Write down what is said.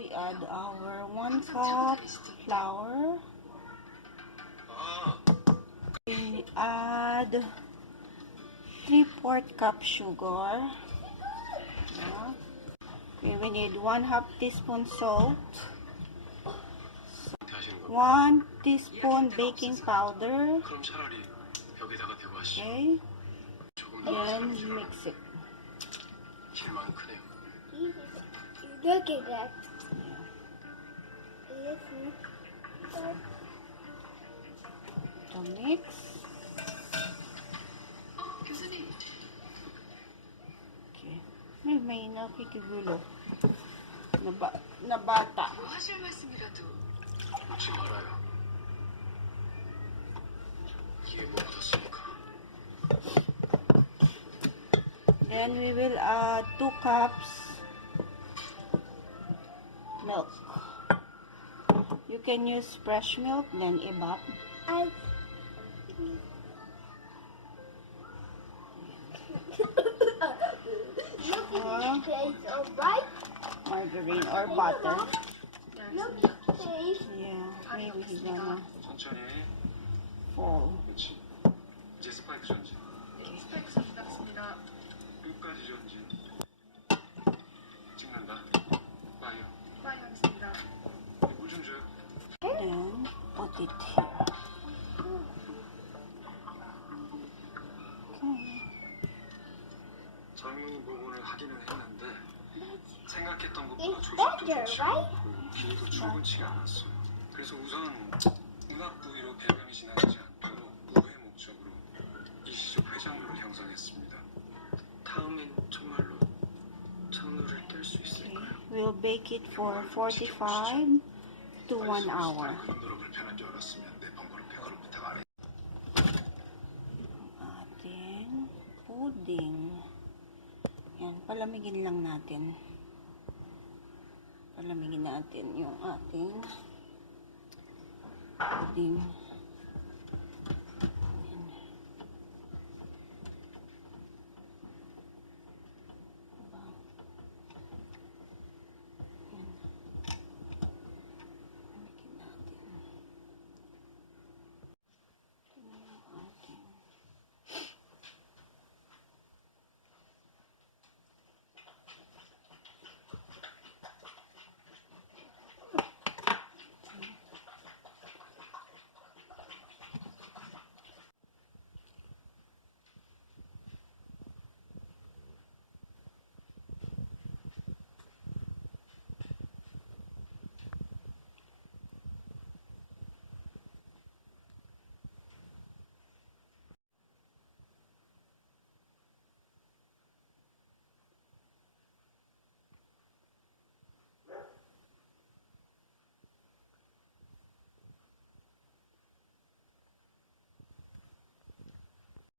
we add our 1 cup flour. We add 3/4 cup sugar. Yeah. Okay, we need 1/2 teaspoon salt. 1 teaspoon baking powder. Okay. Then mix it. Look at that. To mix. Okay. May nakikigulo. Na bata. Then we will add 2 cups milk. You can use fresh milk, then evap. Margarine or butter. Yeah, maybe he's gonna fall. 이제 스파이크 전진. 스파이크 전진 났습니다. 끝까지 전진. 찍는다. 파이어. 파이어 하겠습니다. 물 좀 줘요. Then put it here. Okay. 장롱 복원을 하기는 했는데 생각했던 것보다 조직도 좋지 않고 길이도 충분치 않았어. 그래서 우선 운악 부위로 배변이 지나가지 않도록 우회 목적으로 일시적 회전물을 형성했습니다. 다음엔 정말로 찬물을 뗄 수 있을까요? We'll bake it for 45 to 1 hour. 그 정도로 불편한 줄 알았으면 내 번거롭게 부탁 안 해. Ating pudding. Yan, palamigin lang natin. Palamigin natin yung ating pudding.